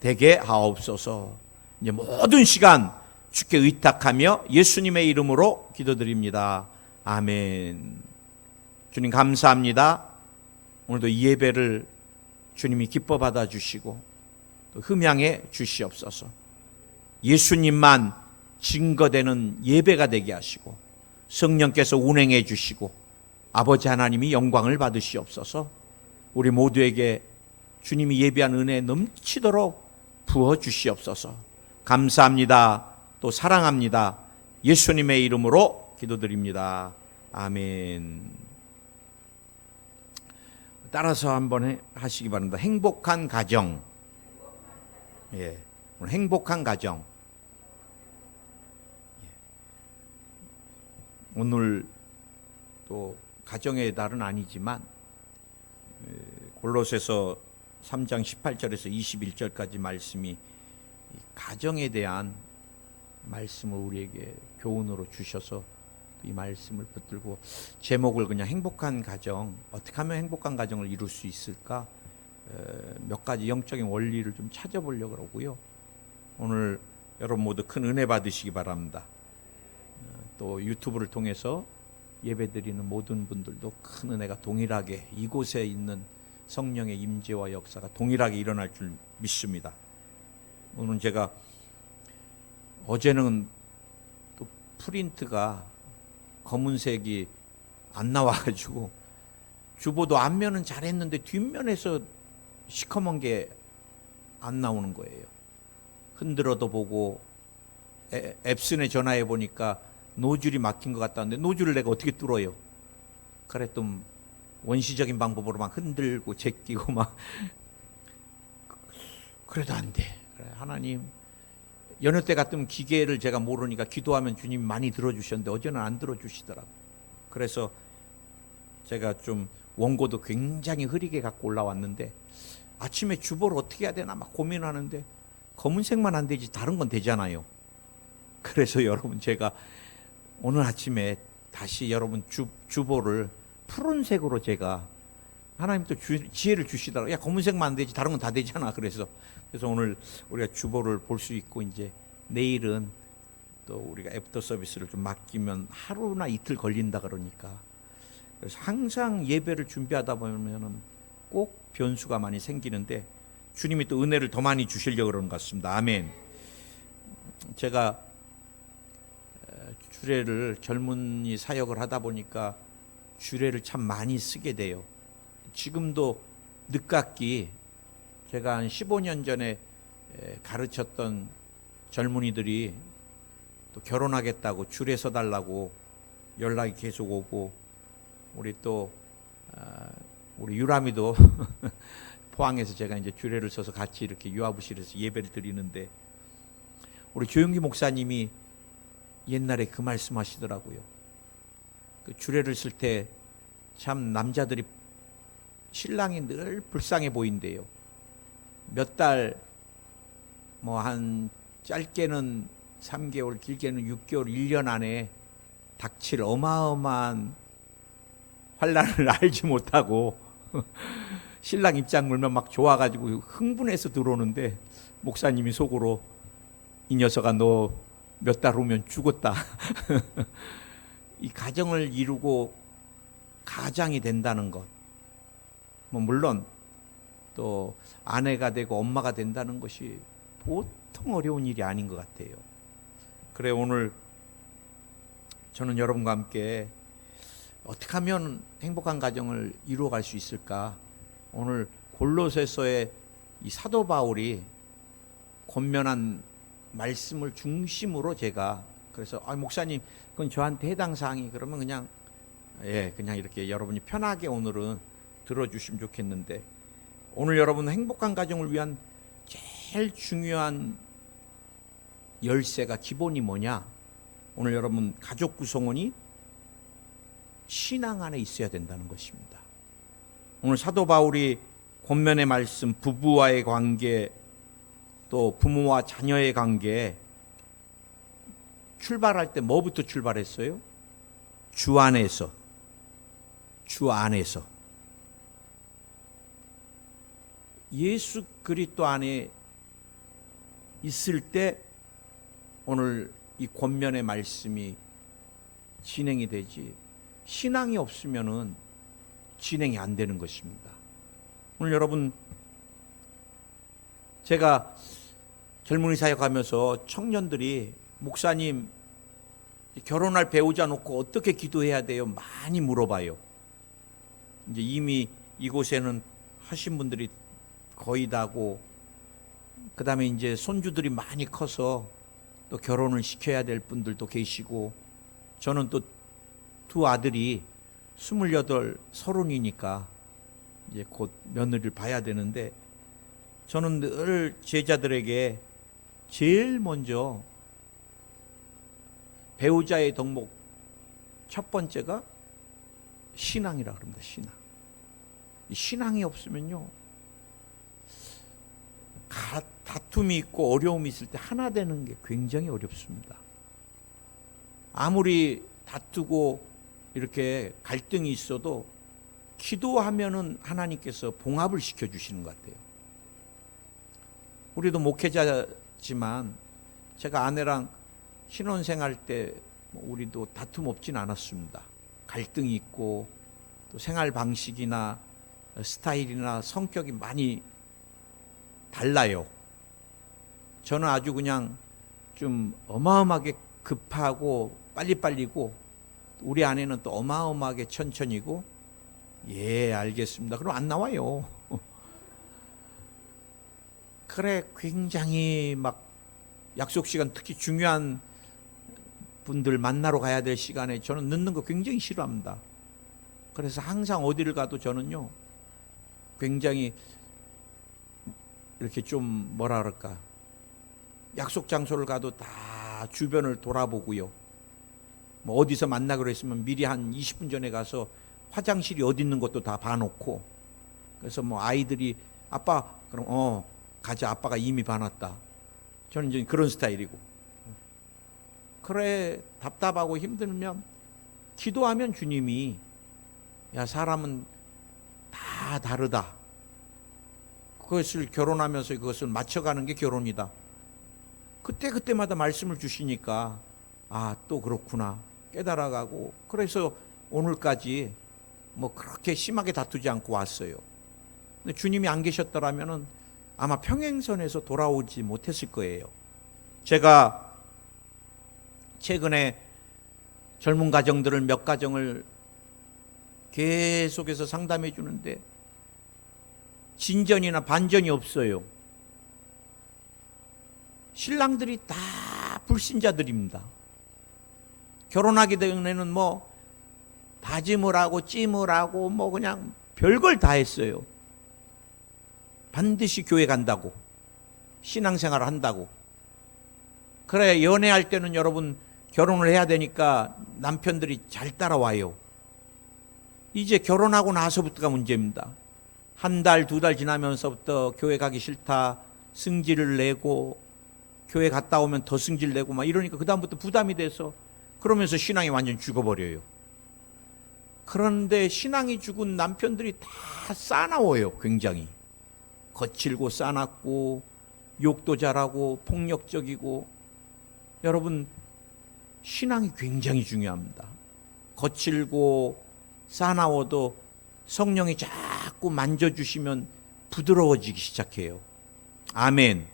되게 하옵소서. 이제 모든 시간 주께 의탁하며 예수님의 이름으로 기도드립니다. 아멘. 주님 감사합니다. 오늘도 이 예배를 주님이 기뻐 받아주시고 또 흠양해 주시옵소서. 예수님만 증거되는 예배가 되게 하시고 성령께서 운행해 주시고 아버지 하나님이 영광을 받으시옵소서. 우리 모두에게 주님이 예비한 은혜 넘치도록 부어 주시옵소서. 감사합니다. 또 사랑합니다. 예수님의 이름으로 기도드립니다. 아멘. 따라서 한번 하시기 바랍니다. 행복한 가정. 예, 오늘 행복한 가정. 오늘 또 가정의 달은 아니지만 골로새서 3장 18절에서 21절까지 말씀이 가정에 대한 말씀을 우리에게 교훈으로 주셔서 이 말씀을 붙들고 제목을 그냥 행복한 가정, 어떻게 하면 행복한 가정을 이룰 수 있을까, 몇 가지 영적인 원리를 좀 찾아보려고 그러고요. 오늘 여러분 모두 큰 은혜 받으시기 바랍니다. 또 유튜브를 통해서 예배드리는 모든 분들도 큰 은혜가 동일하게 이곳에 있는 성령의 임재와 역사가 동일하게 일어날 줄 믿습니다. 오늘 제가 어제는 또 프린트가 검은색이 안 나와가지고 주보도 앞면은 잘했는데 뒷면에서 시커먼 게 안 나오는 거예요. 흔들어도 보고 앱슨에 전화해 보니까 노즐이 막힌 것 같다는데 노즐을 내가 어떻게 뚫어요? 그랬더니 원시적인 방법으로 막 흔들고 제끼고 막 그래도 안 돼. 하나님, 여느 때 같으면 기계를 제가 모르니까 기도하면 주님 많이 들어주셨는데 어제는 안 들어주시더라고. 그래서 제가 좀 원고도 굉장히 흐리게 갖고 올라왔는데 아침에 주보를 어떻게 해야 되나 막 고민하는데 검은색만 안 되지 다른 건 되잖아요. 그래서 여러분 제가 오늘 아침에 다시 여러분 주보를 푸른색으로 제가 하나님 또 지혜를 주시더라고요. 야, 검은색만 안 되지 다른 건 다 되잖아. 그래서 오늘 우리가 주보를 볼 수 있고 이제 내일은 또 우리가 애프터 서비스를 좀 맡기면 하루나 이틀 걸린다 그러니까 그래서 항상 예배를 준비하다 보면은 꼭 변수가 많이 생기는데 주님이 또 은혜를 더 많이 주시려고 그러는 것 같습니다. 아멘. 제가 주례를 젊은이 사역을 하다 보니까 주례를 참 많이 쓰게 돼요. 지금도 늦깎이 제가 한 15년 전에 가르쳤던 젊은이들이 또 결혼하겠다고 주례 써달라고 연락이 계속 오고 우리 또 우리 유람이도 포항에서 제가 이제 주례를 써서 같이 이렇게 유아부실에서 예배를 드리는데 우리 조영기 목사님이 옛날에 그 말씀하시더라고요. 그 주례를 쓸 때 참 남자들이 신랑이 늘 불쌍해 보인대요. 몇 달 뭐 한 짧게는 3개월, 길게는 6개월, 1년 안에 닥칠 어마어마한 환란을 알지 못하고 신랑 입장 물면 막 좋아가지고 흥분해서 들어오는데 목사님이 속으로 이 녀석아 너 몇 달 후면 죽었다. 이 가정을 이루고 가장이 된다는 것, 뭐 물론 또 아내가 되고 엄마가 된다는 것이 보통 어려운 일이 아닌 것 같아요. 그래 오늘 저는 여러분과 함께 어떻게 하면 행복한 가정을 이루어갈 수 있을까? 오늘 골로새서의 이 사도 바울이 권면한 말씀을 중심으로 제가 그래서 목사님 그건 저한테 해당 사항이 그러면 그냥 그냥 이렇게 여러분이 편하게 오늘은 들어주시면 좋겠는데 오늘 여러분 행복한 가정을 위한 제일 중요한 열쇠가 기본이 뭐냐? 오늘 여러분 가족 구성원이 신앙 안에 있어야 된다는 것입니다. 오늘 사도 바울이 권면의 말씀 부부와의 관계 또 부모와 자녀의 관계 출발할 때 뭐부터 출발했어요? 주 안에서. 예수 그리스도 안에 있을 때 오늘 이 권면의 말씀이 진행이 되지, 신앙이 없으면은 진행이 안 되는 것입니다. 오늘 여러분, 제가 젊은이 사역하면서 청년들이 목사님 결혼할 배우자 놓고 어떻게 기도해야 돼요? 많이 물어봐요. 이제 이미 이곳에는 하신 분들이 거의 다고, 그 다음에 이제 손주들이 많이 커서 또 결혼을 시켜야 될 분들도 계시고, 저는 또 두 아들이 28, 30이니까 이제 곧 며느리를 봐야 되는데, 저는 늘 제자들에게 제일 먼저 배우자의 덕목 첫 번째가 신앙이라 그럽니다. 신앙. 이 신앙이 없으면요, 다툼이 있고 어려움이 있을 때 하나 되는 게 굉장히 어렵습니다. 아무리 다투고 이렇게 갈등이 있어도 기도하면은 하나님께서 봉합을 시켜주시는 것 같아요. 우리도 목회자지만 제가 아내랑 신혼생활 때 우리도 다툼 없진 않았습니다. 갈등이 있고 또 생활 방식이나 스타일이나 성격이 많이 달라요. 저는 아주 그냥 좀 어마어마하게 급하고 빨리빨리고, 우리 아내는 또 어마어마하게 천천히고, 예 알겠습니다 그럼 안 나와요. 그래, 굉장히 막 약속 시간, 특히 중요한 분들 만나러 가야 될 시간에 저는 늦는 거 굉장히 싫어합니다. 그래서 항상 어디를 가도 저는요, 굉장히 이렇게 좀 뭐라 그럴까, 약속 장소를 가도 다 주변을 돌아보고요. 뭐 어디서 만나기로 했으면 미리 한 20분 전에 가서 화장실이 어디 있는 것도 다 봐놓고, 그래서 뭐 아이들이 아빠 그럼 가자, 아빠가 이미 봐놨다. 저는 이제 그런 스타일이고. 그래, 답답하고 힘들면 기도하면 주님이, 야 사람은 다 다르다, 그것을 결혼하면서 그것을 맞춰가는 게 결혼이다, 그때마다 말씀을 주시니까 아 또 그렇구나 깨달아가고, 그래서 오늘까지 뭐 그렇게 심하게 다투지 않고 왔어요. 근데 주님이 안 계셨더라면은 아마 평행선에서 돌아오지 못했을 거예요. 제가 최근에 젊은 가정들을 몇 가정을 계속해서 상담해 주는데 진전이나 반전이 없어요. 신랑들이 다 불신자들입니다. 결혼하기 전에는 뭐 다짐을 하고 찜을 하고 뭐 그냥 별걸 다 했어요. 반드시 교회 간다고, 신앙생활을 한다고. 그래, 연애할 때는 여러분 결혼을 해야 되니까 남편들이 잘 따라와요. 이제 결혼하고 나서부터가 문제입니다. 한 달, 두 달 지나면서부터 교회 가기 싫다, 승질을 내고, 교회 갔다 오면 더 승질 내고 막 이러니까 그다음부터 부담이 돼서, 그러면서 신앙이 완전 죽어버려요. 그런데 신앙이 죽은 남편들이 다 싸나워요. 굉장히 거칠고 싸납고 욕도 잘하고 폭력적이고. 여러분, 신앙이 굉장히 중요합니다. 거칠고 싸나워도 성령이 자꾸 만져주시면 부드러워지기 시작해요. 아멘.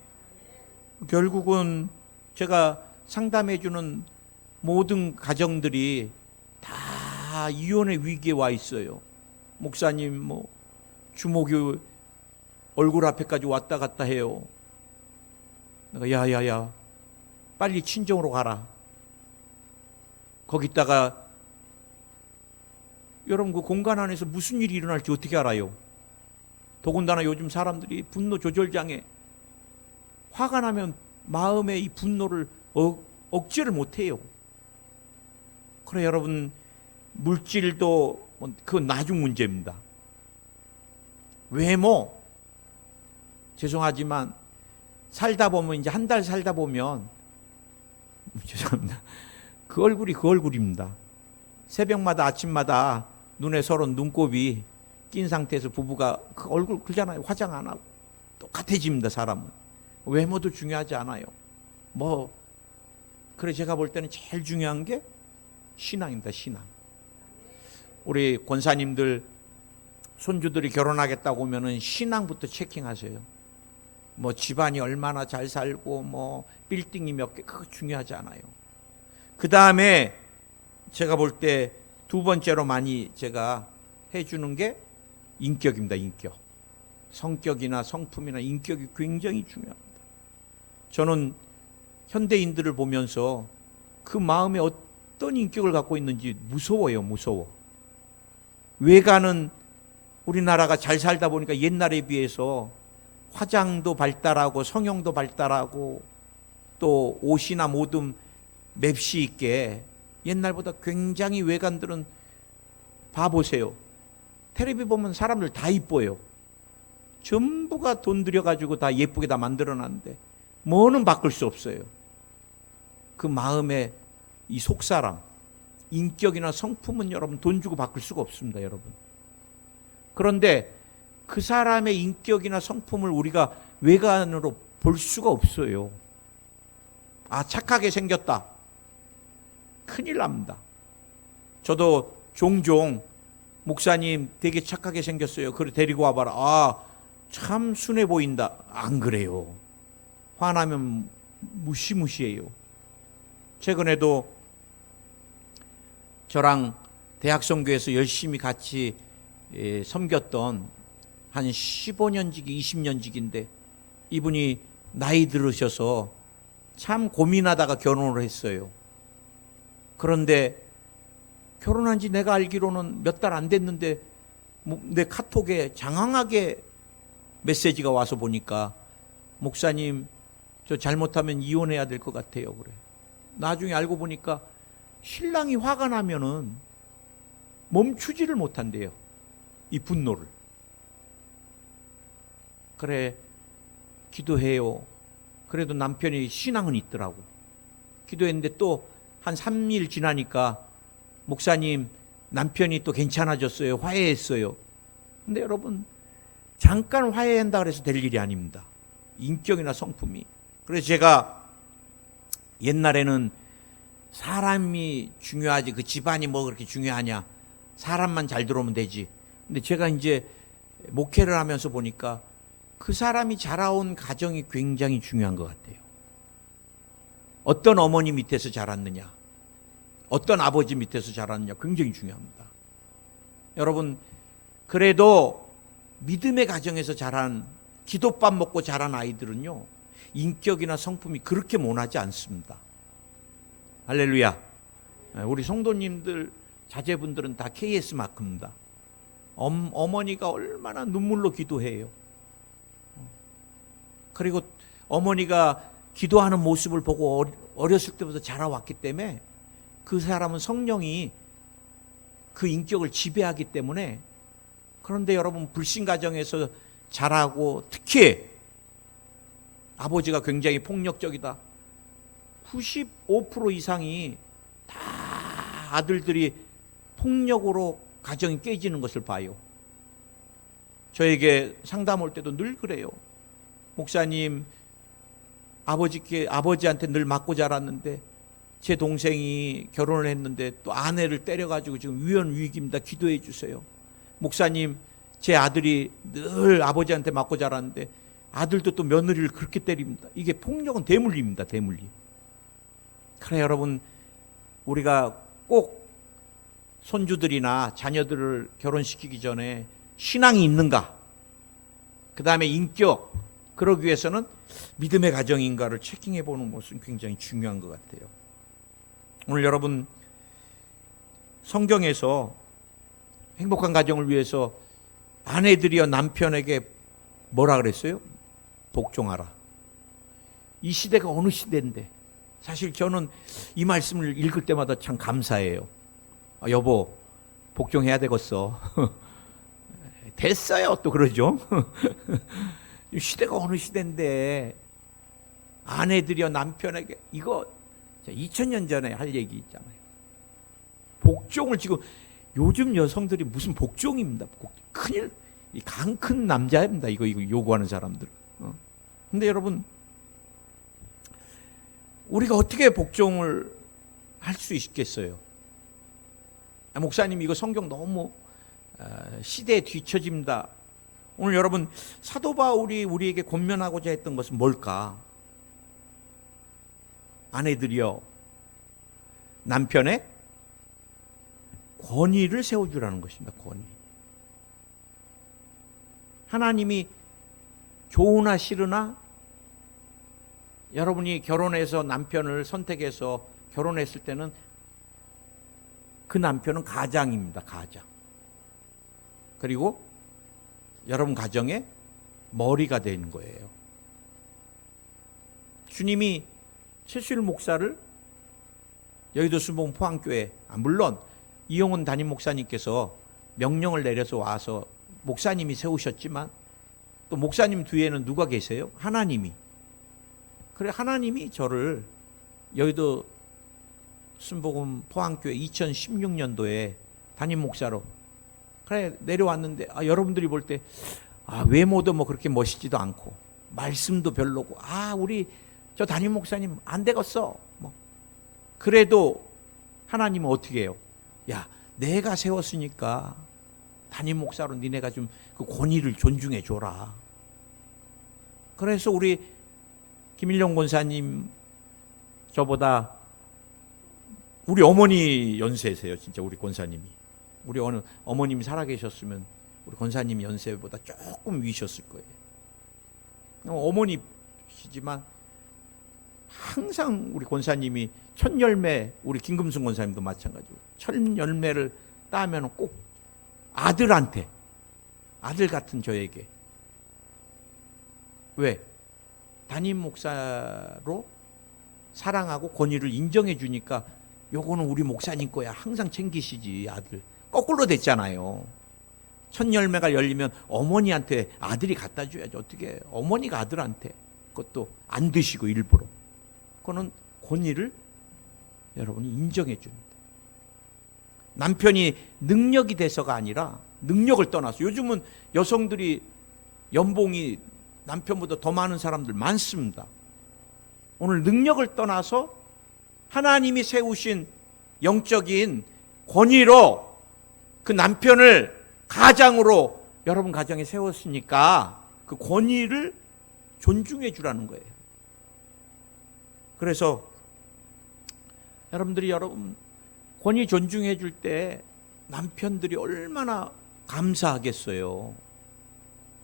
결국은 제가 상담해주는 모든 가정들이 다 이혼의 위기에 와 있어요. 목사님 뭐 주목이 얼굴 앞에까지 왔다 갔다 해요. 내가 야야야 빨리 친정으로 가라. 거기다가 여러분 그 공간 안에서 무슨 일이 일어날지 어떻게 알아요? 더군다나 요즘 사람들이 분노 조절장애, 화가 나면 마음의 이 분노를 억제를 못해요. 그래 여러분, 물질도 그건 나중 문제입니다. 외모, 죄송하지만 살다 보면 이제 한 달 살다 보면 죄송합니다. 그 얼굴이 그 얼굴입니다. 새벽마다 아침마다 눈에 서로 눈곱이 낀 상태에서 부부가 그 얼굴 그러잖아요. 화장 안 하고. 똑같아집니다. 사람은 외모도 중요하지 않아요. 그래 제가 볼 때는 제일 중요한 게 신앙입니다. 신앙. 우리 권사님들 손주들이 결혼하겠다고 하면은 신앙부터 체킹하세요. 집안이 얼마나 잘 살고 빌딩이 몇 개, 그거 중요하지 않아요. 그 다음에 제가 볼 때 두 번째로 많이 제가 해주는 게 인격입니다. 인격. 성격이나 성품이나 인격이 굉장히 중요합니다. 저는 현대인들을 보면서 그 마음에 어떤 인격을 갖고 있는지 무서워요. 무서워. 외관은 우리나라가 잘 살다 보니까 옛날에 비해서 화장도 발달하고 성형도 발달하고 또 옷이나 모든 맵시 있게 옛날보다 굉장히 외관들은 봐보세요. 텔레비 보면 사람들 다 이뻐요. 전부가 돈 들여가지고 다 예쁘게 다 만들어놨는데 뭐는 바꿀 수 없어요. 그 마음의 이 속사람, 인격이나 성품은 여러분 돈 주고 바꿀 수가 없습니다. 여러분. 그런데 그 사람의 인격이나 성품을 우리가 외관으로 볼 수가 없어요. 착하게 생겼다. 큰일 납니다. 저도 종종 목사님 되게 착하게 생겼어요. 그래 데리고 와봐라. 참 순해 보인다. 안 그래요. 화나면 무시무시해요. 최근에도 저랑 대학선교에서 열심히 같이 섬겼던 한 15년지기 20년지기인데 이분이 나이 들으셔서 참 고민하다가 결혼을 했어요. 그런데 결혼한 지 내가 알기로는 몇 달 안 됐는데 내 카톡에 장황하게 메시지가 와서 보니까 목사님 저 잘못하면 이혼해야 될 것 같아요. 그래. 나중에 알고 보니까 신랑이 화가 나면은 멈추지를 못한대요. 이 분노를. 그래 기도해요. 그래도 남편이 신앙은 있더라고. 기도했는데 또 한 3일 지나니까 목사님 남편이 또 괜찮아졌어요. 화해했어요. 근데 여러분 잠깐 화해한다 그래서 될 일이 아닙니다. 인격이나 성품이. 그래서 제가 옛날에는 사람이 중요하지 그 집안이 그렇게 중요하냐. 사람만 잘 들어오면 되지. 근데 제가 이제 목회를 하면서 보니까 그 사람이 자라온 가정이 굉장히 중요한 것 같아요. 어떤 어머니 밑에서 자랐느냐, 어떤 아버지 밑에서 자랐느냐 굉장히 중요합니다. 여러분 그래도 믿음의 가정에서 자란 기도밥 먹고 자란 아이들은요 인격이나 성품이 그렇게 모나지 않습니다. 할렐루야. 우리 성도님들 자제분들은 다 KS 마크입니다. 어머니가 얼마나 눈물로 기도해요. 그리고 어머니가 기도하는 모습을 보고 어렸을 때부터 자라왔기 때문에 그 사람은 성령이 그 인격을 지배하기 때문에. 그런데 여러분 불신 가정에서 자라고 특히 아버지가 굉장히 폭력적이다. 95% 이상이 다 아들들이 폭력으로 가정이 깨지는 것을 봐요. 저에게 상담 올 때도 늘 그래요. 목사님 아버지한테 늘 맞고 자랐는데 제 동생이 결혼을 했는데 또 아내를 때려가지고 지금 위기입니다. 기도해 주세요. 목사님 제 아들이 늘 아버지한테 맞고 자랐는데 아들도 또 며느리를 그렇게 때립니다. 이게 폭력은 대물림입니다. 대물림. 그래 여러분 우리가 꼭 손주들이나 자녀들을 결혼시키기 전에 신앙이 있는가, 그 다음에 인격, 그러기 위해서는 믿음의 가정인가를 체킹해 보는 것은 굉장히 중요한 것 같아요. 오늘 여러분 성경에서 행복한 가정을 위해서 아내들이여 남편에게 뭐라 그랬어요? 복종하라. 이 시대가 어느 시대인데 사실 저는 이 말씀을 읽을 때마다 참 감사해요. 여보 복종해야 되겠어. 됐어요 또 그러죠. 시대가 어느 시대인데 아내들이여 남편에게, 이거 2000년 전에 할 얘기 있잖아요. 복종을 지금 요즘 여성들이 무슨 복종입니다. 큰일, 강 큰 남자입니다. 이거 요구하는 사람들. 근데 여러분, 우리가 어떻게 복종을 할 수 있겠어요? 목사님, 이거 성경 너무 시대에 뒤처집니다. 오늘 여러분, 사도 바울이 우리에게 권면하고자 했던 것은 뭘까? 아내들이여, 남편의 권위를 세워주라는 것입니다. 권위. 하나님이 좋으나 싫으나 여러분이 결혼해서 남편을 선택해서 결혼했을 때는 그 남편은 가장입니다. 가장. 그리고 여러분 가정의 머리가 되는 거예요. 주님이 최수일 목사를 여의도 순복음 포항교회, 물론 이용훈 담임 목사님께서 명령을 내려서 와서 목사님이 세우셨지만, 또 목사님 뒤에는 누가 계세요? 하나님이. 그래, 하나님이 저를 여의도 순복음 포항교회 2016년도에 담임 목사로 그래 내려왔는데, 여러분들이 볼 때 외모도 뭐 그렇게 멋있지도 않고 말씀도 별로고, 우리 저 담임 목사님 안 되겠어. 뭐 그래도 하나님은 어떻게 해요? 야, 내가 세웠으니까 담임 목사로 니네가 좀 그 권위를 존중해 줘라. 그래서 우리 김일용 권사님, 저보다 우리 어머니 연세세요. 진짜 우리 권사님이. 우리 어머님이 살아계셨으면 우리 권사님 연세보다 조금 위셨을 거예요. 어머니시지만 항상 우리 권사님이 첫 열매, 우리 김금순 권사님도 마찬가지고 첫 열매를 따면 꼭 아들한테, 아들 같은 저에게, 왜? 담임 목사로 사랑하고 권위를 인정해 주니까 요거는 우리 목사님 거야 항상 챙기시지. 아들 거꾸로 됐잖아요. 첫 열매가 열리면 어머니한테 아들이 갖다 줘야지. 어떻게 어머니가 아들한테, 그것도 안 드시고 일부러. 그거는 권위를 여러분이 인정해 줍니다. 남편이 능력이 돼서가 아니라, 능력을 떠나서, 요즘은 여성들이 연봉이 남편보다 더 많은 사람들 많습니다. 오늘 능력을 떠나서 하나님이 세우신 영적인 권위로 그 남편을 가장으로 여러분 가정에 세웠으니까 그 권위를 존중해 주라는 거예요. 그래서 여러분들이 여러분 권위 존중해 줄 때 남편들이 얼마나 감사하겠어요.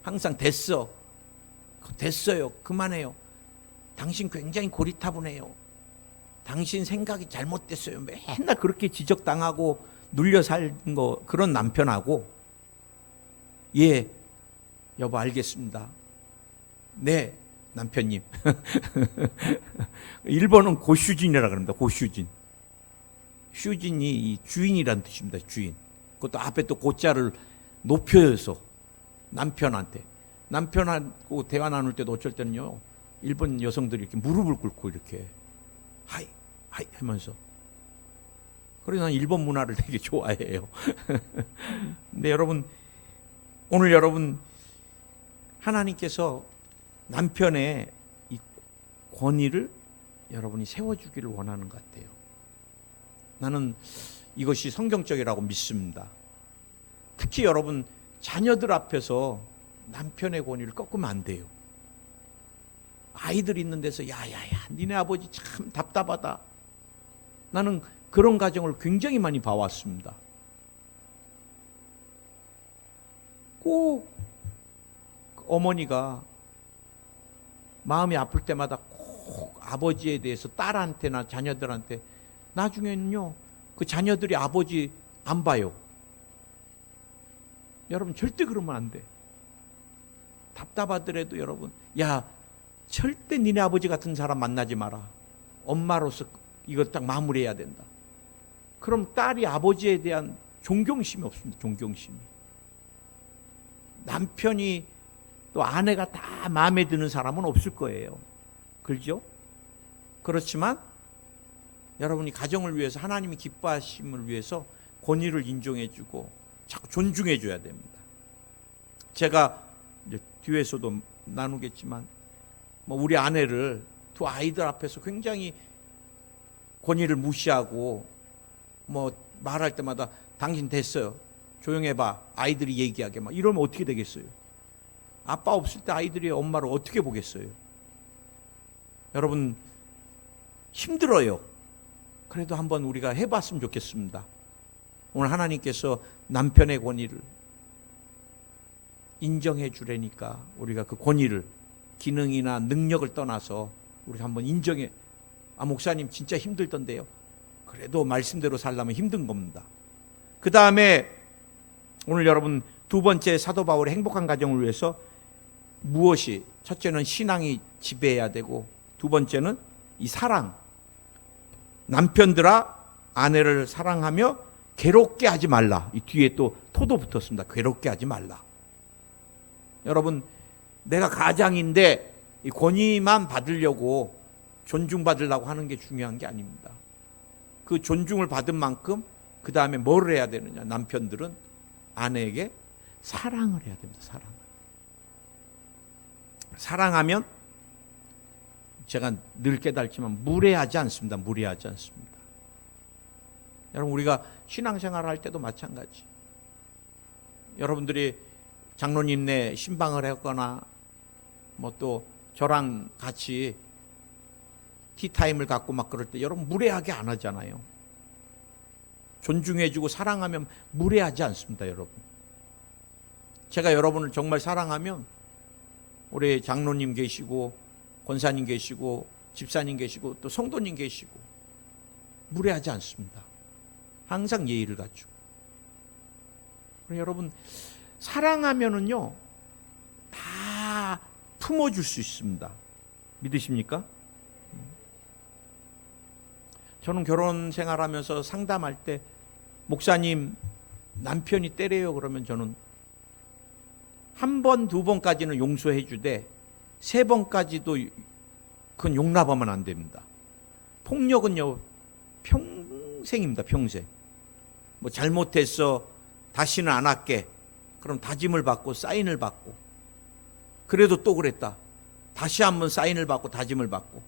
항상 됐어요. 그만해요. 당신 굉장히 고리타분해요. 당신 생각이 잘못됐어요. 맨날 그렇게 지적당하고 눌려 살는 거, 그런 남편하고, 예, 여보 알겠습니다. 네, 남편님. 일본은 고슈진이라고 합니다. 고슈진. 슈진이 이 주인이란 뜻입니다. 주인. 그것도 앞에 또 고자를 높여서 남편하고 대화 나눌 때도 어쩔 때는요, 일본 여성들이 이렇게 무릎을 꿇고 이렇게 하이 하면서. 그래서 난 일본 문화를 되게 좋아해요. 근데 여러분, 오늘 여러분 하나님께서 남편의 이 권위를 여러분이 세워주기를 원하는 것 같아요. 나는 이것이 성경적이라고 믿습니다. 특히 여러분 자녀들 앞에서 남편의 권위를 꺾으면 안 돼요. 아이들 있는 데서 야야야 니네 아버지 참 답답하다. 나는 그런 가정을 굉장히 많이 봐왔습니다. 꼭 어머니가 마음이 아플 때마다 꼭 아버지에 대해서 딸한테나 자녀들한테, 나중에는요 그 자녀들이 아버지 안 봐요. 여러분 절대 그러면 안 돼. 답답하더라도 여러분, 야 절대 니네 아버지 같은 사람 만나지 마라. 엄마로서 이걸 딱 마무리해야 된다. 그럼 딸이 아버지에 대한 존경심이 없습니다. 존경심이. 남편이 또 아내가 다 마음에 드는 사람은 없을 거예요. 그렇죠? 그렇지만 여러분이 가정을 위해서, 하나님이 기뻐하심을 위해서 권위를 인정해주고 자꾸 존중해줘야 됩니다. 제가 이제 뒤에서도 나누겠지만 뭐 우리 아내를 두 아이들 앞에서 굉장히 권위를 무시하고 뭐 말할 때마다 당신 됐어요, 조용해봐, 아이들이 얘기하게, 막 이러면 어떻게 되겠어요? 아빠 없을 때 아이들이 엄마를 어떻게 보겠어요? 여러분 힘들어요. 그래도 한번 우리가 해봤으면 좋겠습니다. 오늘 하나님께서 남편의 권위를 인정해 주려니까 우리가 그 권위를, 기능이나 능력을 떠나서 우리가 한번 인정해. 아, 목사님 진짜 힘들던데요. 그래도 말씀대로 살려면 힘든 겁니다. 그 다음에 오늘 여러분 두 번째 사도 바울의 행복한 가정을 위해서 무엇이, 첫째는 신앙이 지배해야 되고, 두 번째는 이 사랑. 남편들아 아내를 사랑하며 괴롭게 하지 말라. 이 뒤에 또 토도 붙었습니다. 괴롭게 하지 말라. 여러분 내가 가장인데 이 권위만 받으려고, 존중받으려고 하는 게 중요한 게 아닙니다. 그 존중을 받은 만큼 그 다음에 뭘 해야 되느냐. 남편들은 아내에게 사랑을 해야 됩니다. 사랑하면 제가 늘 깨달지만 무례하지 않습니다. 무례하지 않습니다. 여러분 우리가 신앙생활을 할 때도 마찬가지. 여러분들이 장로님네 신방을 했거나 뭐 또 저랑 같이 티타임을 갖고 막 그럴 때 여러분 무례하게 안 하잖아요. 존중해주고 사랑하면 무례하지 않습니다. 여러분 제가 여러분을 정말 사랑하면 우리 장로님 계시고 권사님 계시고 집사님 계시고 또 성도님 계시고 무례하지 않습니다. 항상 예의를 갖추고. 여러분 사랑하면은요 다 품어줄 수 있습니다. 믿으십니까? 저는 결혼 생활하면서 상담할 때 목사님 남편이 때려요 그러면 저는 한 번, 두 번까지는 용서해 주되 세 번까지도 그건 용납하면 안 됩니다. 폭력은요 평생입니다. 평생. 뭐 잘못했어 다시는 안 할게. 그럼 다짐을 받고 사인을 받고, 그래도 또 그랬다. 다시 한번 사인을 받고 다짐을 받고,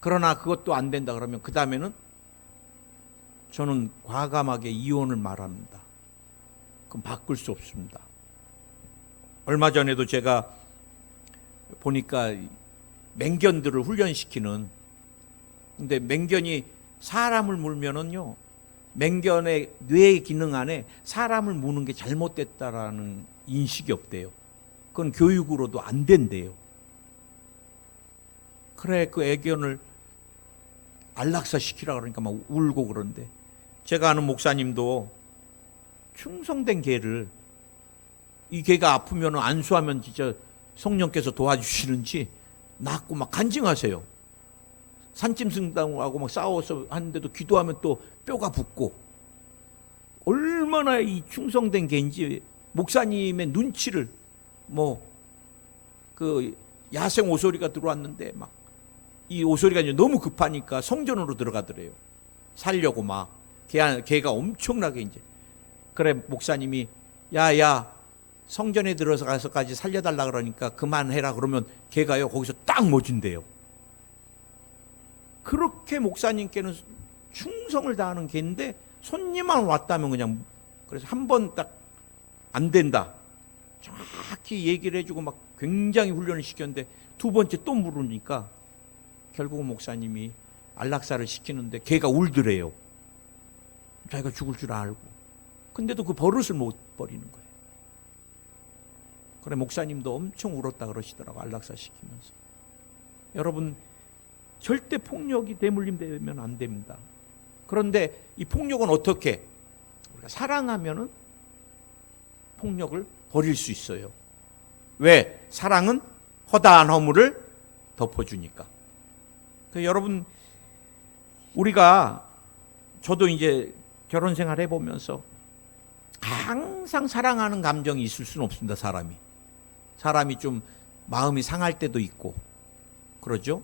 그러나 그것도 안 된다 그러면 그 다음에는 저는 과감하게 이혼을 말합니다. 그럼 바꿀 수 없습니다. 얼마 전에도 제가 보니까 맹견들을 훈련시키는, 근데 맹견이 사람을 물면은요 맹견의 뇌의 기능 안에 사람을 무는 게 잘못됐다라는 인식이 없대요. 그건 교육으로도 안 된대요. 그래 그 애견을 안락사 시키라 그러니까 막 울고 그런데, 제가 아는 목사님도 충성된 개를, 이 개가 아프면 안수하면 진짜 성령께서 도와주시는지 낳고 막 간증하세요. 산짐승당하고 막 싸워서 하는데도 기도하면 또 뼈가 붙고, 얼마나 이 충성된 개인지. 목사님의 눈치를, 뭐 그 야생 오소리가 들어왔는데 막 이 오소리가 이제 너무 급하니까 성전으로 들어가더래요. 살려고 막 개가 엄청나게 이제. 그래 목사님이 야야 성전에 들어가서까지 살려달라 그러니까 그만해라 그러면 개가요 거기서 딱 멎은대요. 그렇게 목사님께는 충성을 다하는 개인데 손님만 왔다면 그냥, 그래서 한 번 딱 안 된다 정확히 얘기를 해주고 막 굉장히 훈련을 시켰는데 두 번째 또 물으니까 결국 목사님이 안락사를 시키는데 개가 울더래요. 자기가 죽을 줄 알고. 근데도 그 버릇을 못 버리는 거예요. 그래 목사님도 엄청 울었다 그러시더라고, 안락사 시키면서. 여러분 절대 폭력이 대물림되면 안 됩니다. 그런데 이 폭력은 어떻게? 우리가 사랑하면은 폭력을 버릴 수 있어요. 왜? 사랑은 허다한 허물을 덮어주니까. 여러분 우리가, 저도 이제 결혼 생활 해보면서 항상 사랑하는 감정이 있을 수는 없습니다. 사람이 좀 마음이 상할 때도 있고 그러죠.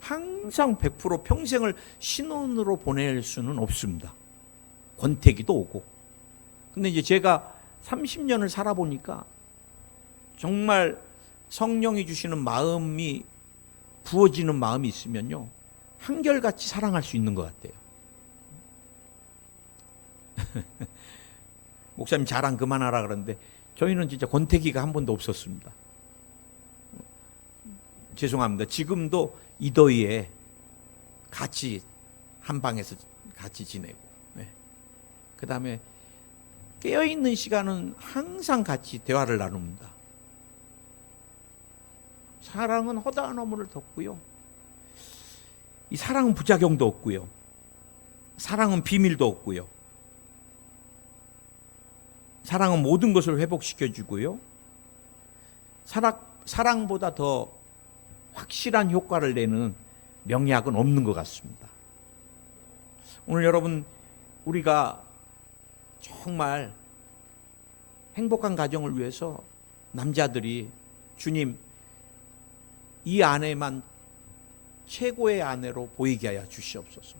항상 100% 평생을 신혼으로 보낼 수는 없습니다. 권태기도 오고. 근데 이제 제가 30년을 살아보니까 정말 성령이 주시는 마음이 부어지는 마음이 있으면요, 한결같이 사랑할 수 있는 것 같아요. 목사님 자랑 그만하라 그러는데 저희는 진짜 권태기가 한 번도 없었습니다. 죄송합니다. 지금도 이 더위에 같이 한 방에서 같이 지내고, 그 다음에 깨어있는 시간은 항상 같이 대화를 나눕니다. 사랑은 허다한 허물을 덮고요, 이 사랑은 부작용도 없고요, 사랑은 비밀도 없고요, 사랑은 모든 것을 회복시켜주고요, 사랑보다 더 확실한 효과를 내는 명약은 없는 것 같습니다. 오늘 여러분, 우리가 정말 행복한 가정을 위해서 남자들이 주님, 이 아내만 최고의 아내로 보이게 하여 주시옵소서.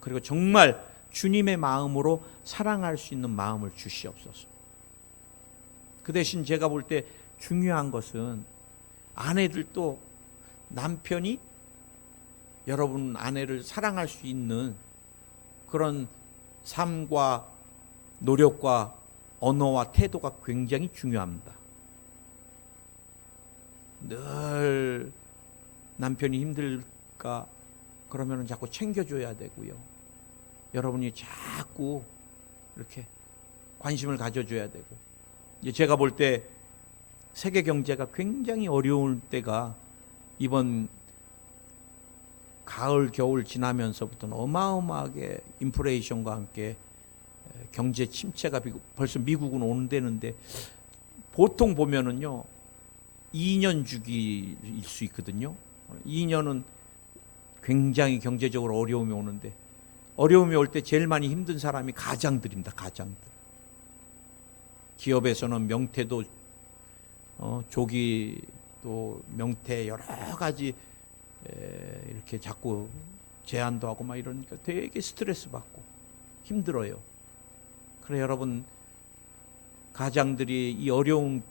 그리고 정말 주님의 마음으로 사랑할 수 있는 마음을 주시옵소서. 그 대신 제가 볼 때 중요한 것은 아내들도 남편이 여러분 아내를 사랑할 수 있는 그런 삶과 노력과 언어와 태도가 굉장히 중요합니다. 늘 남편이 힘들까 그러면 자꾸 챙겨줘야 되고요, 여러분이 자꾸 이렇게 관심을 가져줘야 되고, 제가 볼 때 세계 경제가 굉장히 어려울 때가 이번 가을 겨울 지나면서부터는 어마어마하게 인플레이션과 함께 경제 침체가 벌써 미국은 오는데는데, 보통 보면은요 2년 주기일 수 있거든요. 2년은 굉장히 경제적으로 어려움이 오는데, 어려움이 올 때 제일 많이 힘든 사람이 가장들입니다. 가장들. 기업에서는 명태도 조기 또 명태 여러 가지 이렇게 자꾸 제한도 하고 막 이러니까 되게 스트레스 받고 힘들어요. 그래 여러분, 가장들이 이 어려운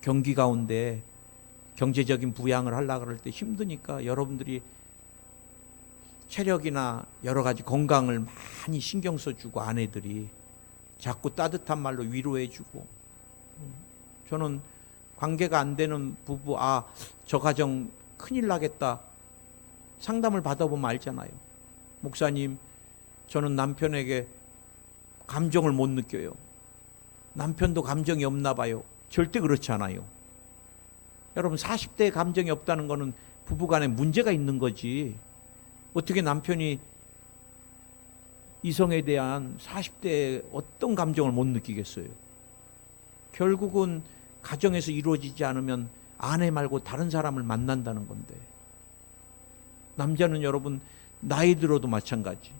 경기 가운데 경제적인 부양을 하려고 그럴 때 힘드니까 여러분들이 체력이나 여러 가지 건강을 많이 신경 써주고, 아내들이 자꾸 따뜻한 말로 위로해주고, 저는 관계가 안 되는 부부, 저 가정 큰일 나겠다 상담을 받아보면 알잖아요. 목사님, 저는 남편에게 감정을 못 느껴요. 남편도 감정이 없나 봐요. 절대 그렇지 않아요. 여러분, 40대에 감정이 없다는 거는 부부간에 문제가 있는 거지, 어떻게 남편이 이성에 대한 40대에 어떤 감정을 못 느끼겠어요. 결국은 가정에서 이루어지지 않으면 아내 말고 다른 사람을 만난다는 건데, 남자는 여러분 나이 들어도 마찬가지.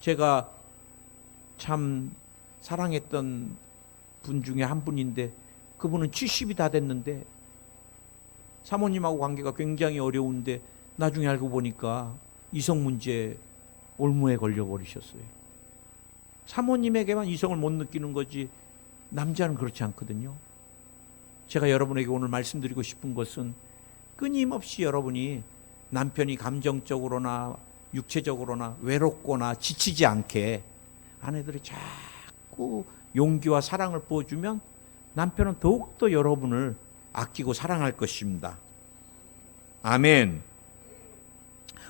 제가 참 사랑했던 분 중에 한 분인데, 그분은 70이 다 됐는데 사모님하고 관계가 굉장히 어려운데 나중에 알고 보니까 이성 문제 올무에 걸려버리셨어요. 사모님에게만 이성을 못 느끼는 거지 남자는 그렇지 않거든요. 제가 여러분에게 오늘 말씀드리고 싶은 것은, 끊임없이 여러분이 남편이 감정적으로나 육체적으로나 외롭거나 지치지 않게 아내들이 자꾸 용기와 사랑을 부어주면 남편은 더욱더 여러분을 아끼고 사랑할 것입니다. 아멘.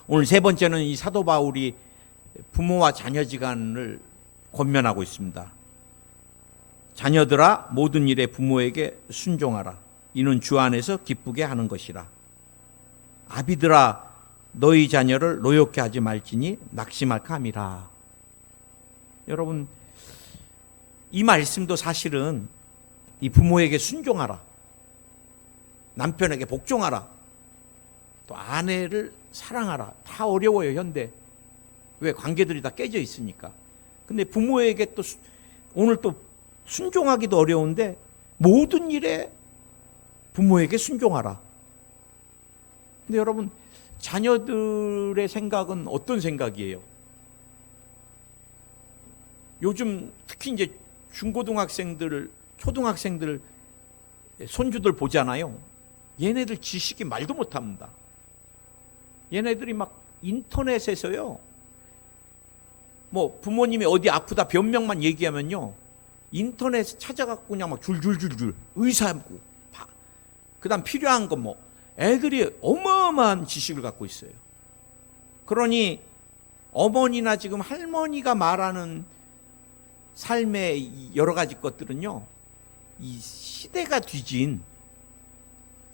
오늘 세 번째는 이 사도 바울이 부모와 자녀지간을 권면하고 있습니다. 자녀들아, 모든 일에 부모에게 순종하라. 이는 주 안에서 기쁘게 하는 것이라. 아비들아, 너희 자녀를 노엽게 하지 말지니 낙심할까 함이라. 여러분, 이 말씀도 사실은 이 부모에게 순종하라, 남편에게 복종하라, 또 아내를 사랑하라, 다 어려워요 현대. 왜? 관계들이 다 깨져 있으니까. 근데 부모에게 또 오늘 또 순종하기도 어려운데, 모든 일에 부모에게 순종하라. 근데 여러분, 자녀들의 생각은 어떤 생각이에요? 요즘 특히 이제 중고등학생들, 초등학생들 손주들 보잖아요. 얘네들 지식이 말도 못합니다. 얘네들이 막 인터넷에서요, 뭐 부모님이 어디 아프다 변명만 얘기하면요, 인터넷 찾아갖고 그냥 막 줄줄줄줄 의사하고, 그다음 필요한 거 뭐, 애들이 어마어마한 지식을 갖고 있어요. 그러니 어머니나 지금 할머니가 말하는 삶의 여러 가지 것들은요, 이 시대가 뒤진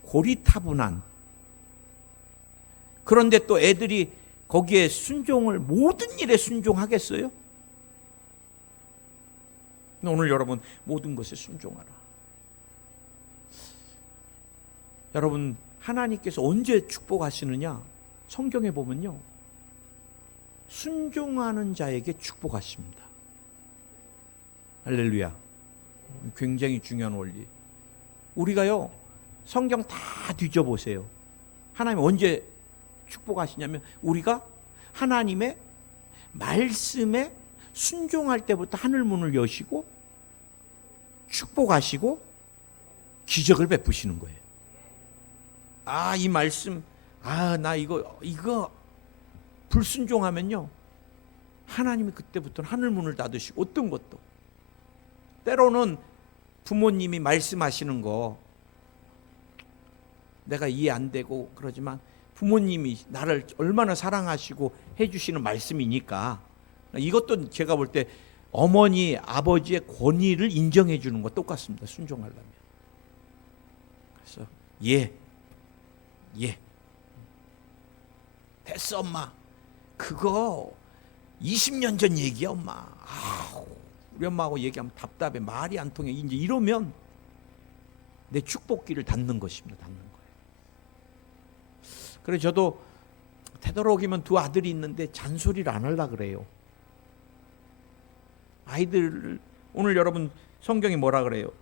고리타분한, 그런데 또 애들이 거기에 순종을, 모든 일에 순종하겠어요? 오늘 여러분, 모든 것에 순종하라. 여러분, 하나님께서 언제 축복하시느냐? 성경에 보면요, 순종하는 자에게 축복하십니다. 할렐루야. 굉장히 중요한 원리. 우리가요, 성경 다 뒤져보세요. 하나님 언제 축복하시냐면, 우리가 하나님의 말씀에 순종할 때부터 하늘 문을 여시고 축복하시고 기적을 베푸시는 거예요. 아, 이 말씀, 나 이거 불순종하면요, 하나님이 그때부터는 하늘 문을 닫으시고, 어떤 것도, 때로는 부모님이 말씀하시는 거 내가 이해 안 되고 그러지만, 부모님이 나를 얼마나 사랑하시고 해주시는 말씀이니까, 이것도 제가 볼 때 어머니, 아버지의 권위를 인정해 주는 거 똑같습니다. 순종하려면. 그래서 예 됐어 엄마, 그거 20년 전 얘기야 엄마. 우리 엄마하고 얘기하면 답답해, 말이 안 통해. 이제 이러면 내 축복기를 닫는 것입니다. 닫는 거예요. 그래서 저도 되도록이면 두 아들이 있는데 잔소리를 안 하려고 그래요. 아이들, 오늘 여러분 성경이 뭐라 그래요?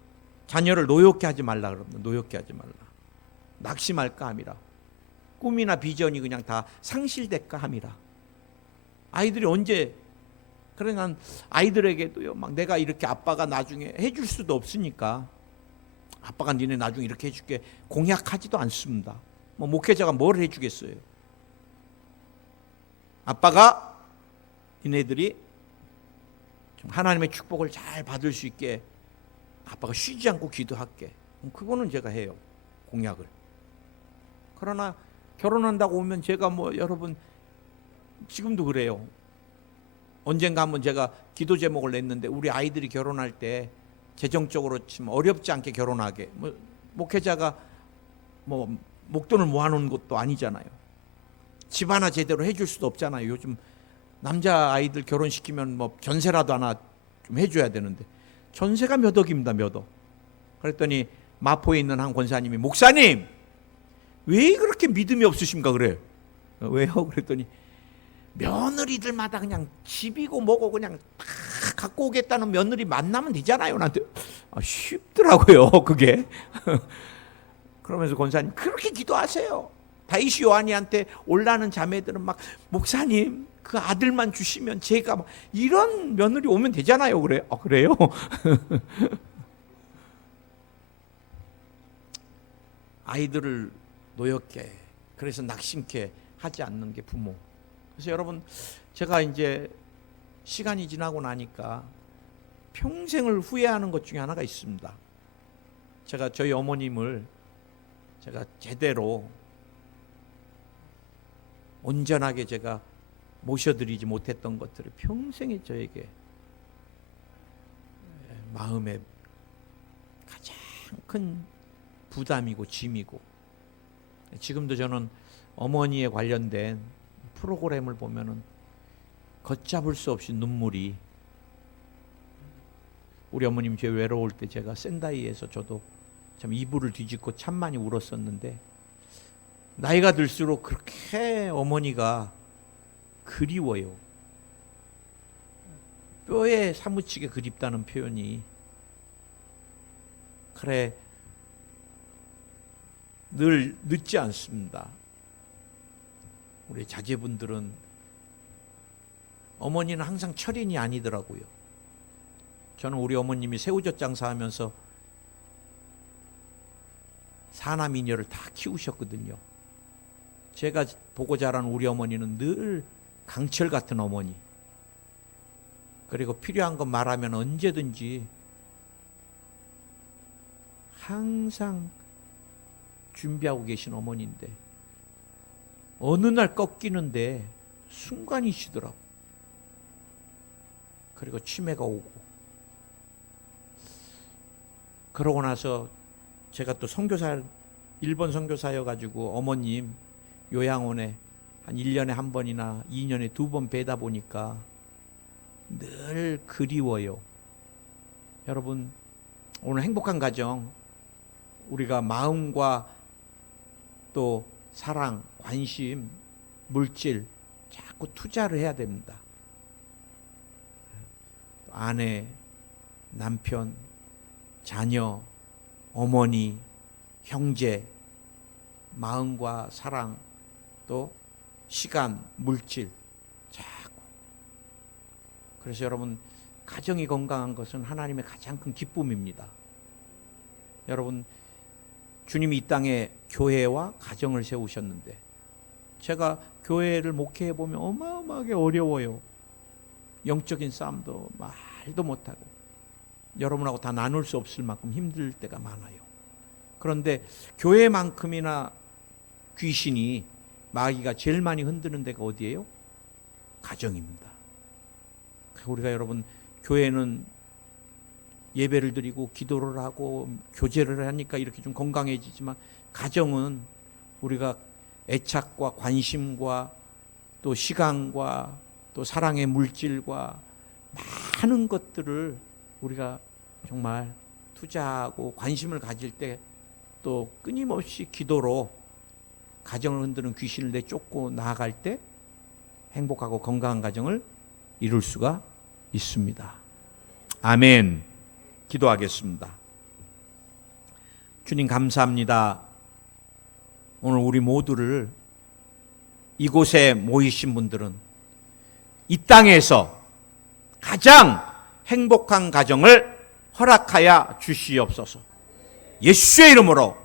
자녀를 노엽게 하지 말라 그럽니다. 노엽게 하지 말라. 낙심할까 함이라. 꿈이나 비전이 그냥 다 상실될까 함이라. 아이들이 언제, 그래 난 아이들에게도요, 막 내가 이렇게 아빠가 나중에 해줄 수도 없으니까, 아빠가 니네 나중에 이렇게 해줄게 공약하지도 않습니다. 뭐 목회자가 뭘 해주겠어요? 아빠가 니네들이 좀 하나님의 축복을 잘 받을 수 있게 아빠가 쉬지 않고 기도할게. 그거는 제가 해요, 공약을. 그러나 결혼한다고 오면 제가 뭐, 여러분 지금도 그래요. 언젠가 한번 제가 기도 제목을 냈는데, 우리 아이들이 결혼할 때 재정적으로 좀 어렵지 않게 결혼하게. 뭐 목회자가 뭐 목돈을 모아놓은 것도 아니잖아요. 집 하나 제대로 해줄 수도 없잖아요. 요즘 남자 아이들 결혼시키면 뭐 전세라도 하나 좀 해줘야 되는데, 전세가 몇 억입니다. 몇 억. 그랬더니 마포에 있는 한 권사님이, 목사님 왜 그렇게 믿음이 없으십니까? 그래. 왜요? 그랬더니 며느리들마다 그냥 집이고 뭐고 그냥 다 갖고 오겠다는 며느리 만나면 되잖아요. 나한테 쉽더라고요 그게. 그러면서 권사님, 그렇게 기도하세요. 다윗이 요한이한테 올라는 자매들은 막, 목사님 그 아들만 주시면 제가 막, 이런 며느리 오면 되잖아요. 그래. 그래요? 아이들을 노엽게, 그래서 낙심케 하지 않는 게 부모. 그래서 여러분, 제가 이제 시간이 지나고 나니까 평생을 후회하는 것 중에 하나가 있습니다. 제가 저희 어머님을 제가 제대로 온전하게 제가 모셔드리지 못했던 것들을 평생에 저에게 마음에 가장 큰 부담이고 짐이고, 지금도 저는 어머니에 관련된 프로그램을 보면은 걷잡을 수 없이 눈물이, 우리 어머님 제 외로울 때 제가 센다이에서 저도 참 이불을 뒤집고 참 많이 울었었는데, 나이가 들수록 그렇게 어머니가 그리워요. 뼈에 사무치게 그립다는 표현이, 그래, 늘 늦지 않습니다. 우리 자제분들은, 어머니는 항상 철인이 아니더라고요. 저는 우리 어머님이 새우젓 장사하면서 사남이녀를 다 키우셨거든요. 제가 보고 자란 우리 어머니는 늘 강철 같은 어머니, 그리고 필요한 것 말하면 언제든지 항상 준비하고 계신 어머니인데 어느 날 꺾이는데 순간이시더라고. 그리고 치매가 오고, 그러고 나서 제가 또 선교사, 일본 선교사여가지고 어머님 요양원에 한 1년에 한 번이나 2년에 2번 뵈다 보니까 늘 그리워요. 여러분, 오늘 행복한 가정, 우리가 마음과 또 사랑, 관심, 물질 자꾸 투자를 해야 됩니다. 아내, 남편, 자녀, 어머니, 형제, 마음과 사랑, 또 시간, 물질 자꾸. 그래서 여러분, 가정이 건강한 것은 하나님의 가장 큰 기쁨입니다. 여러분, 주님이 이 땅에 교회와 가정을 세우셨는데 제가 교회를 목회해 보면 어마어마하게 어려워요. 영적인 싸움도 말도 못하고 여러분하고 다 나눌 수 없을 만큼 힘들 때가 많아요. 그런데 교회만큼이나 귀신이, 마귀가 제일 많이 흔드는 데가 어디예요? 가정입니다. 우리가 여러분, 교회는 예배를 드리고 기도를 하고 교제를 하니까 이렇게 좀 건강해지지만 가정은 우리가 애착과 관심과 또 시간과 또 사랑의 물질과 많은 것들을 우리가 정말 투자하고 관심을 가질 때 또 끊임없이 기도로 가정을 흔드는 귀신을 내쫓고 나아갈 때 행복하고 건강한 가정을 이룰 수가 있습니다. 아멘. 기도하겠습니다. 주님 감사합니다. 오늘 우리 모두를, 이곳에 모이신 분들은 이 땅에서 가장 행복한 가정을 허락하여 주시옵소서. 예수의 이름으로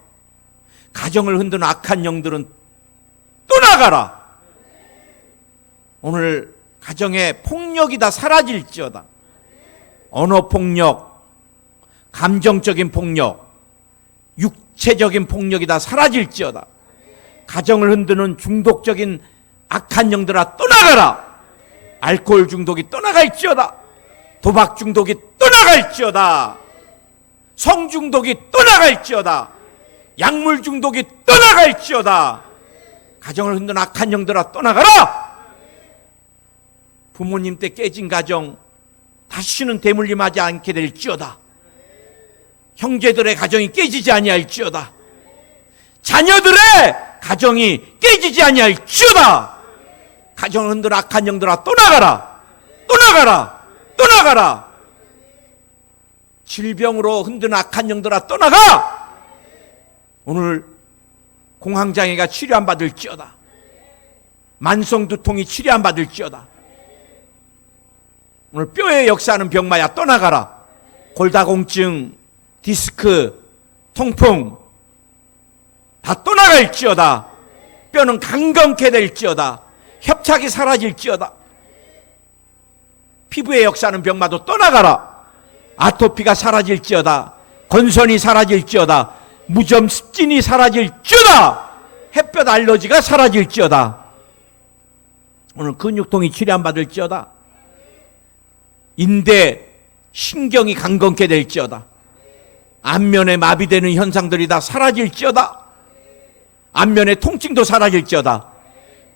가정을 흔드는 악한 영들은 떠나가라. 오늘 가정의 폭력이 다 사라질지어다. 언어폭력, 감정적인 폭력, 육체적인 폭력이 다 사라질지어다. 가정을 흔드는 중독적인 악한 영들아 떠나가라. 알코올 중독이 떠나갈지어다. 도박 중독이 떠나갈지어다. 성 중독이 떠나갈지어다. 약물 중독이 떠나갈지어다. 가정을 흔드는 악한 영들아 떠나가라. 부모님 때 깨진 가정 다시는 대물림하지 않게 될지어다. 형제들의 가정이 깨지지 아니할지어다. 자녀들의 가정이 깨지지 아니할지어다. 가정을 흔드는 악한 영들아 떠나가라. 떠나가라. 떠나가라. 질병으로 흔드는 악한 영들아 떠나가. 오늘 공황장애가 치료 안 받을지어다. 만성두통이 치료 안 받을지어다. 오늘 뼈에 역사하는 병마야 떠나가라. 골다공증, 디스크, 통풍 다 떠나갈지어다. 뼈는 강건케 될지어다. 협착이 사라질지어다. 피부에 역사하는 병마도 떠나가라. 아토피가 사라질지어다. 건선이 사라질지어다. 무좀 습진이 사라질지어다. 햇볕 알러지가 사라질지어다. 오늘 근육통이 치료 안 받을지어다. 인대, 신경이 강건케 될지어다. 안면에 마비되는 현상들이 다 사라질지어다. 안면의 통증도 사라질지어다.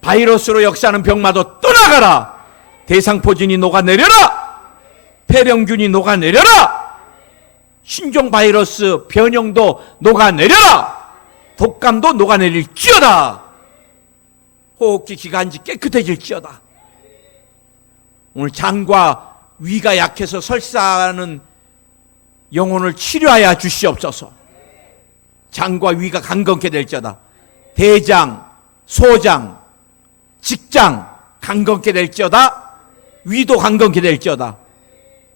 바이러스로 역사하는 병마도 떠나가라. 대상포진이 녹아내려라. 폐렴균이 녹아내려라. 신종 변형도 녹아내려라. 독감도 녹아내릴지어다. 호흡기 기관지 깨끗해질지어다. 오늘 장과 위가 약해서 설사하는 영혼을 치료하여 주시옵소서. 장과 위가 강건케 될지어다. 대장, 소장, 직장 강건케 될지어다. 위도 강건케 될지어다.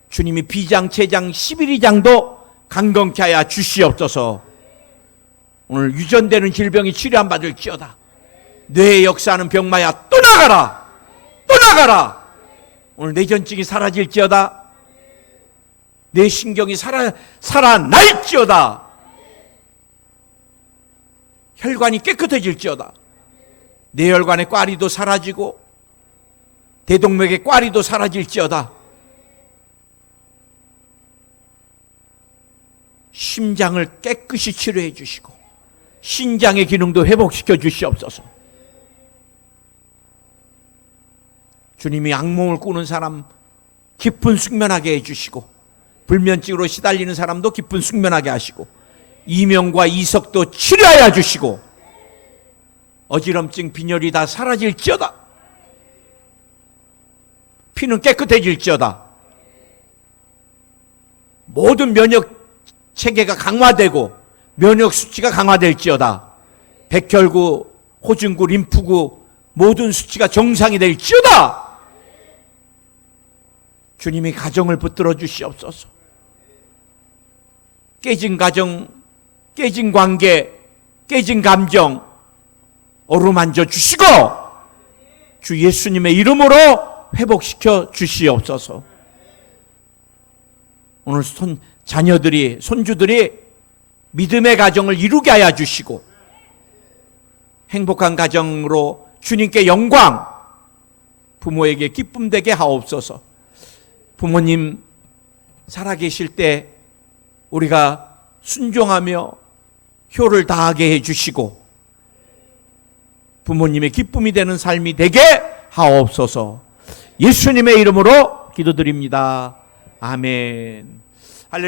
주님이 비장, 체장, 11위장도 강건케 하여 주시옵소서. 오늘 유전되는 질병이 치료 안 받을지어다. 뇌에 역사하는 병마야 떠나가라. 떠나가라. 오늘 뇌전증이 사라질지어다. 뇌신경이 살아날지어다. 혈관이 깨끗해질지어다. 뇌혈관의 꽈리도 사라지고 대동맥의 꽈리도 사라질지어다. 심장을 깨끗이 치료해 주시고 신장의 기능도 회복시켜 주시옵소서. 주님이 악몽을 꾸는 사람 깊은 숙면하게 해주시고 불면증으로 시달리는 사람도 깊은 숙면하게 하시고 이명과 이석도 치료하여 주시고 어지럼증 빈혈이 다 사라질지어다. 피는 깨끗해질지어다. 모든 면역 체계가 강화되고 면역 수치가 강화될지어다. 백혈구, 호중구, 림프구 모든 수치가 정상이 될지어다. 주님이 가정을 붙들어 주시옵소서. 깨진 가정, 깨진 관계, 깨진 감정 어루만져 주시고 주 예수님의 이름으로 회복시켜 주시옵소서. 오늘 자녀들이, 손주들이 믿음의 가정을 이루게 하여 주시고 행복한 가정으로 주님께 영광, 부모에게 기쁨 되게 하옵소서. 부모님 살아계실 때 우리가 순종하며 효를 다하게 해주시고 부모님의 기쁨이 되는 삶이 되게 하옵소서. 예수님의 이름으로 기도드립니다. 아멘.